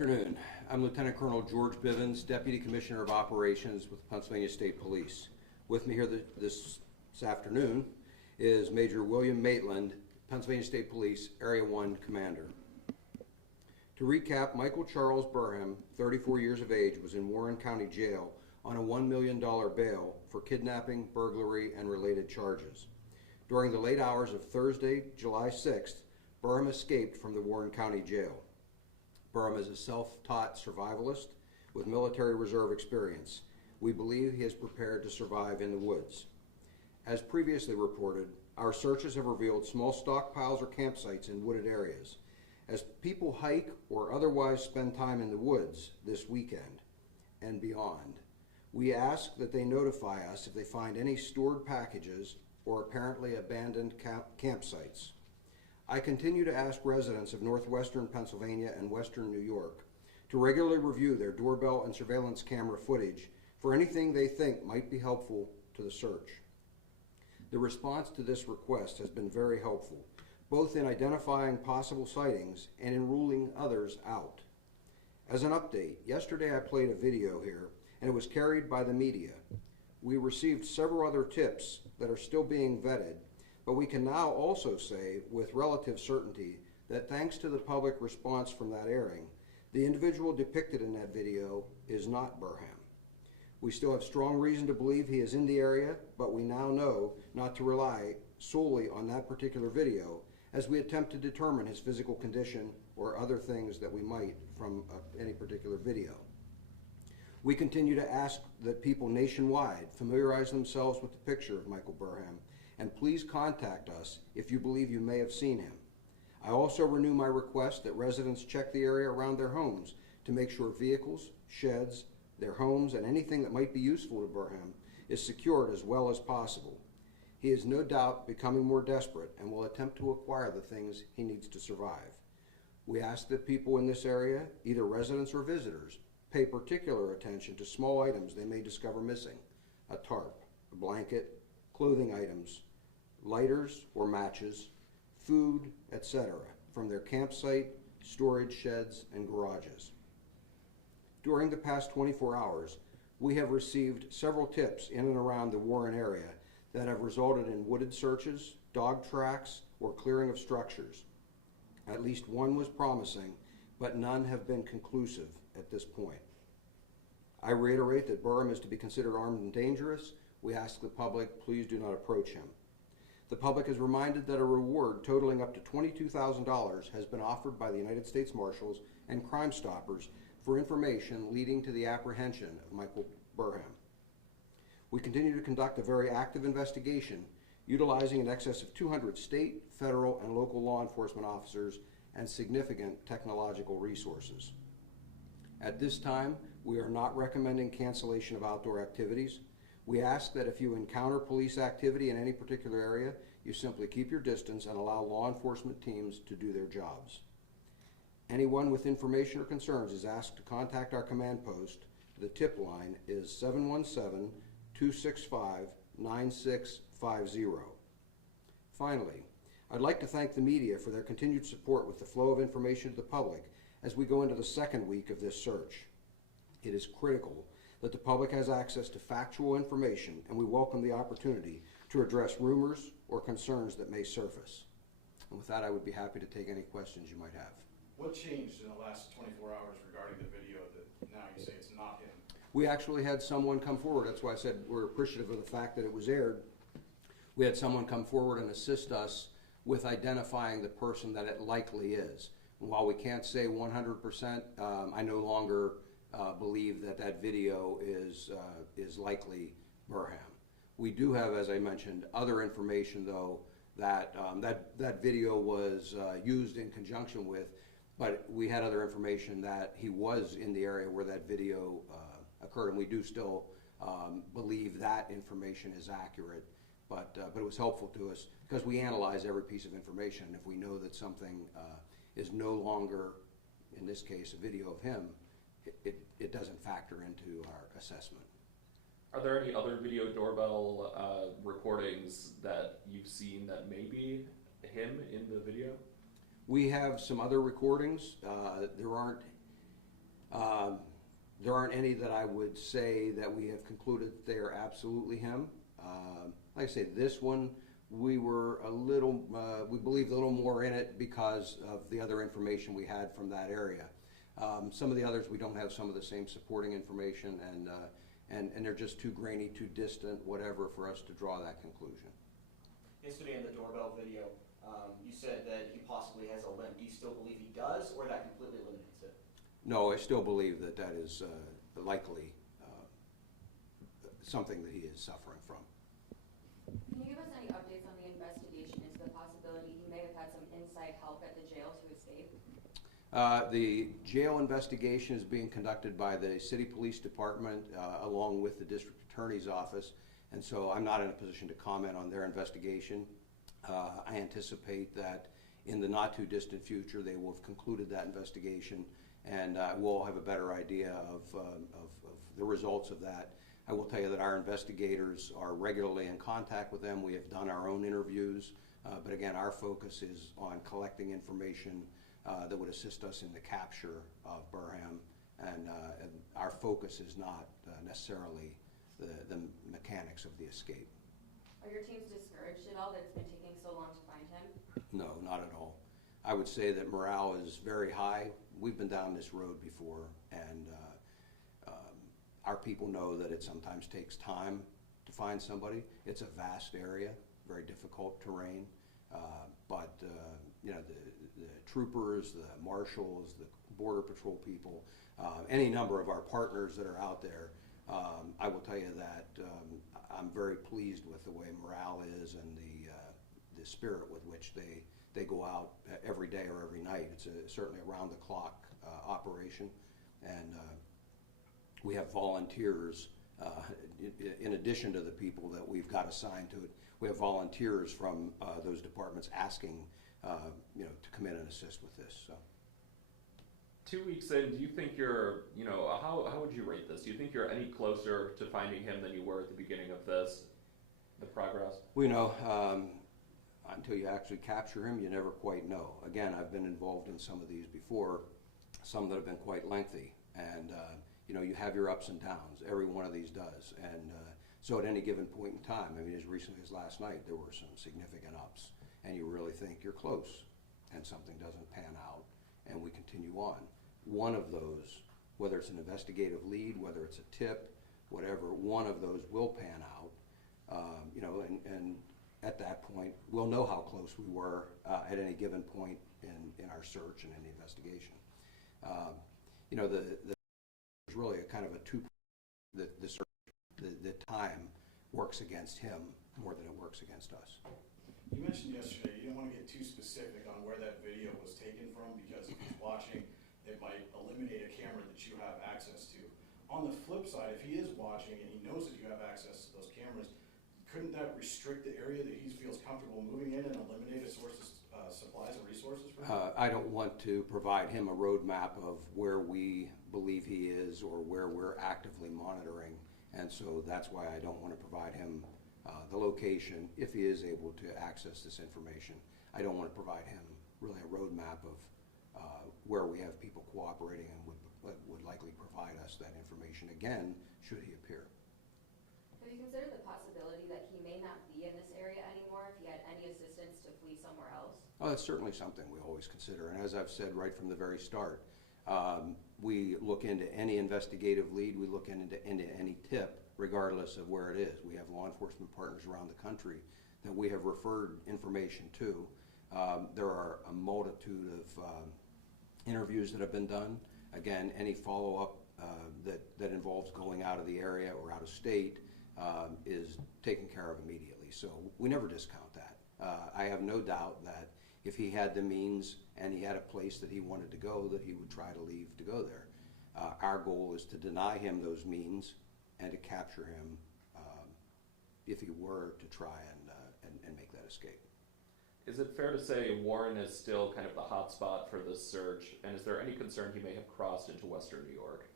afternoon. I'm Lieutenant Colonel George Bivens, Deputy Commissioner of Operations with the Pennsylvania State Police. With me here this afternoon is Major William Maitland, Pennsylvania State Police Area 1 Commander. To recap, Michael Charles Burham, 34 years of age, was in Warren County Jail on a $1 million bail for kidnapping, burglary, and related charges. During the late hours of Thursday, July 6th, Burham escaped from the Warren County Jail. Burham is a self-taught survivalist with military reserve experience. We believe he is prepared to survive in the woods. As previously reported, our searches have revealed small stockpiles or campsites in wooded areas. As people hike or otherwise spend time in the woods this weekend and beyond, we ask that they notify us if they find any stored packages or apparently abandoned campsites. I continue to ask residents of northwestern Pennsylvania and western New York to regularly review their doorbell and surveillance camera footage for anything they think might be helpful to the search. The response to this request has been very helpful, both in identifying possible sightings and in ruling others out. As an update, yesterday I played a video here and it was carried by the media. We received several other tips that are still being vetted, but we can now also say with relative certainty that thanks to the public response from that airing, the individual depicted in that video is not Burham. We still have strong reason to believe he is in the area, but we now know not to rely solely on that particular video as we attempt to determine his physical condition or other things that we might from any particular video. We continue to ask that people nationwide familiarize themselves with the picture of Michael Burham, and please contact us if you believe you may have seen him. I also renew my request that residents check the area around their homes to make sure vehicles, sheds, their homes, and anything that might be useful to Burham is secured as well as possible. He is no doubt becoming more desperate and will attempt to acquire the things he needs to survive. We ask that people in this area, either residents or visitors, pay particular attention to small items they may discover missing: a tarp, a blanket, clothing items, lighters or matches, food, etc., from their campsite, storage sheds, and garages. During the past 24 hours, we have received several tips in and around the Warren area that have resulted in wooded searches, dog tracks, or clearing of structures. At least one was promising, but none have been conclusive at this point. I reiterate that Burham is to be considered armed and dangerous. We ask the public, please do not approach him. The public is reminded that a reward totaling up to $22,000 has been offered by the United States Marshals and Crime Stoppers for information leading to the apprehension of Michael Burham. We continue to conduct a very active investigation utilizing in excess of 200 state, federal, and local law enforcement officers and significant technological resources. At this time, we are not recommending cancellation of outdoor activities. We ask that if you encounter police activity in any particular area, you simply keep your distance and allow law enforcement teams to do their jobs. Anyone with information or concerns is asked to contact our command post. The tip line is 717-265-9650. Finally, I'd like to thank the media for their continued support with the flow of information to the public as we go into the second week of this search. It is critical that the public has access to factual information, and we welcome the opportunity to address rumors or concerns that may surface. And with that, I would be happy to take any questions you might have. What changed in the last 24 hours regarding the video that now you say it's not him? We actually had someone come forward. That's why I said we're appreciative of the fact that it was aired. We had someone come forward and assist us with identifying the person that it likely is. And while we can't say 100%, I no longer believe that that video is likely Burham. We do have, as I mentioned, other information though that that video was used in conjunction with, but we had other information that he was in the area where that video occurred, and we do still believe that information is accurate. But it was helpful to us because we analyze every piece of information. If we know that something is no longer, in this case, a video of him, it doesn't factor into our assessment. Are there any other video doorbell recordings that you've seen that may be him in the video? We have some other recordings. There aren't There aren't any that I would say that we have concluded they are absolutely him. Like I say, this one, we were we believed a little more in it because of the other information we had from that area. Some of the others, we don't have some of the same supporting information, and they're just too grainy, too distant, whatever, for us to draw that conclusion. Yesterday in the doorbell video, you said that he possibly has a limp. Do you still believe he does, or that completely eliminates it? No, I still believe that that is likely something that he is suffering from. Can you give us any updates on the investigation into the possibility he may have had some inside help at the jail to escape? The jail investigation is being conducted by the City Police Department along with the District Attorney's Office, and so I'm not in a position to comment on their investigation. I anticipate that in the not too distant future they will have concluded that investigation, and we'll have a better idea of the results of that. I will tell you that our investigators are regularly in contact with them. We have done our own interviews, but again, our focus is on collecting information that would assist us in the capture of Burham, and our focus is not necessarily the mechanics of the escape. Are your teams discouraged at all that it's been taking so long to find him? No, not at all. I would say that morale is very high. We've been down this road before, and our people know that it sometimes takes time to find somebody. It's a vast area, very difficult terrain, but you know, the troopers, the marshals, the border patrol people, any number of our partners that are out there, I will tell you that I'm very pleased with the way morale is and the spirit with which they go out every day or every night. It's certainly around the clock operation, and we have volunteers in addition to the people that we've got assigned to it. We have volunteers from those departments asking you know, to come in and assist with this. So. 2 weeks in, do you think you're, you know, how would you rate this? Do you think you're any closer to finding him than you were at the beginning of this, the progress? We know until you actually capture him, you never quite know. Again, I've been involved in some of these before, some that have been quite lengthy, and you know, you have your ups and downs. Every one of these does, and so at any given point in time, I mean, as recently as last night, there were some significant ups, and you really think you're close, and something doesn't pan out, and we continue on. One of those, whether it's an investigative lead, whether it's a tip, whatever, one of those will pan out, you know, and at that point, we'll know how close we were at any given point in our search and in the investigation. You know, there's really a kind of a the time works against him more than it works against us. You mentioned yesterday you didn't want to get too specific on where that video was taken from because if he's watching, it might eliminate a camera that you have access to. On the flip side, if he is watching and he knows that you have access to those cameras, couldn't that restrict the area that he feels comfortable moving in and eliminate a source of supplies and resources for him? I don't want to provide him a roadmap of where we believe he is or where we're actively monitoring, and so that's why I don't want to provide him the location if he is able to access this information. I don't want to provide him really a roadmap of where we have people cooperating and would likely provide us that information again should he appear. Have you considered the possibility that he may not be in this area anymore if he had any assistance to flee somewhere else? Oh, that's certainly something we always consider, and as I've said right from the very start, we look into any investigative lead, we look into any tip, regardless of where it is. We have law enforcement partners around the country that we have referred information to. There are a multitude of interviews that have been done. Again, any follow-up that involves going out of the area or out of state is taken care of immediately. So we never discount that. I have no doubt that if he had the means and he had a place that he wanted to go, that he would try to leave to go there. Our goal is to deny him those means and to capture him if he were to try and make that escape. Is it fair to say Warren is still kind of the hot spot for this search, and is there any concern he may have crossed into Western New York?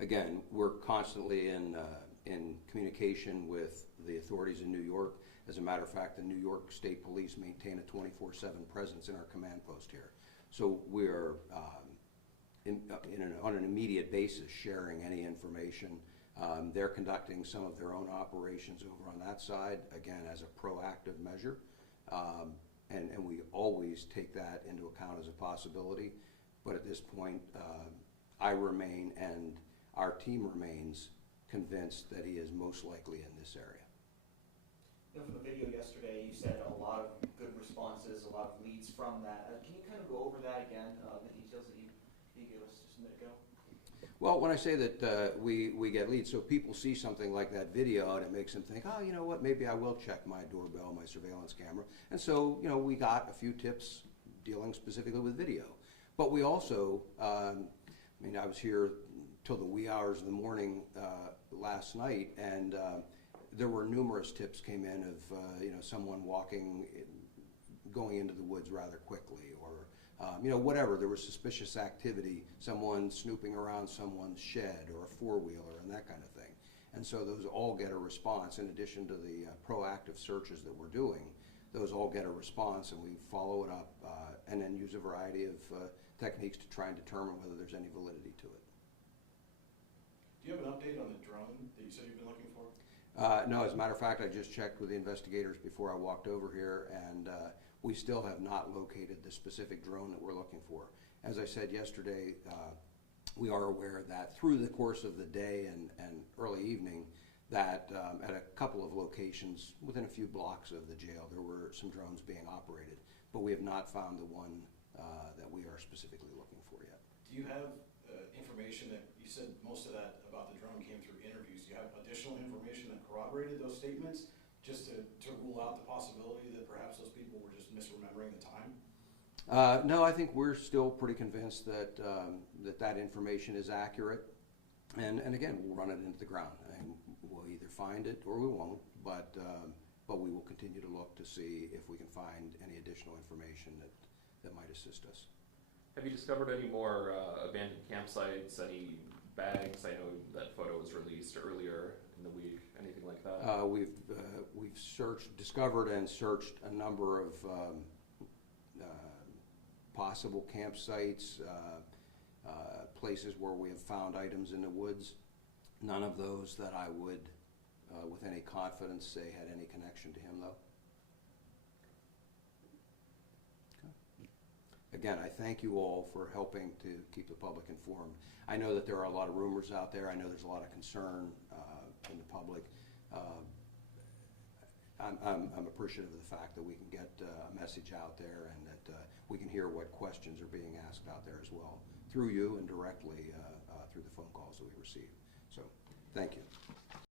Again, we're constantly in communication with the authorities in New York. As a matter of fact, the New York State Police maintain a 24/7 presence in our command post here. So we're on an immediate basis sharing any information. They're conducting some of their own operations over on that side, again, as a proactive measure. And we always take that into account as a possibility. But at this point, I remain, and our team remains, convinced that he is most likely in this area. You know, from the video yesterday, you said a lot of good responses, a lot of leads from that. Can you kind of go over that again, the details that you gave us just a minute ago? Well, when I say that we get leads, so people see something like that video and it makes them think, oh, you know what, maybe I will check my doorbell, my surveillance camera. And so, you know, we got a few tips dealing specifically with video. But we also, I mean, I was here till the wee hours of the morning last night, and there were numerous tips came in of, you know, someone going into the woods rather quickly, or you know, whatever. There was suspicious activity, someone snooping around someone's shed or a four-wheeler and that kind of thing. And so those all get a response in addition to the proactive searches that we're doing. Those all get a response, and we follow it up and then use a variety of techniques to try and determine whether there's any validity to it. Do you have an update on the drone that you said you've been looking for? No, as a matter of fact, I just checked with the investigators before I walked over here, and we still have not located the specific drone that we're looking for. As I said yesterday, we are aware that through the course of the day and early evening, that at a couple of locations within a few blocks of the jail, there were some drones being operated, but we have not found the one that we are specifically looking for yet. Do you have information that, you said most of that about the drone came through interviews, do you have additional information that corroborated those statements, just to rule out the possibility that perhaps those people were just misremembering the time? No, I think we're still pretty convinced that that information is accurate. And again, we'll run it into the ground. And we'll either find it or we won't, but we will continue to look to see if we can find any additional information that might assist us. Have you discovered any more abandoned campsites, any bags? I know that photo was released earlier in the week. Anything like that? We've discovered and searched a number of possible campsites, places where we have found items in the woods. None of those that I would, with any confidence, say had any connection to him, though. Again, I thank you all for helping to keep the public informed. I know that there are a lot of rumors out there. I know there's a lot of concern in the public. I'm appreciative of the fact that we can get a message out there and that we can hear what questions are being asked out there as well, through you and directly through the phone calls that we receive.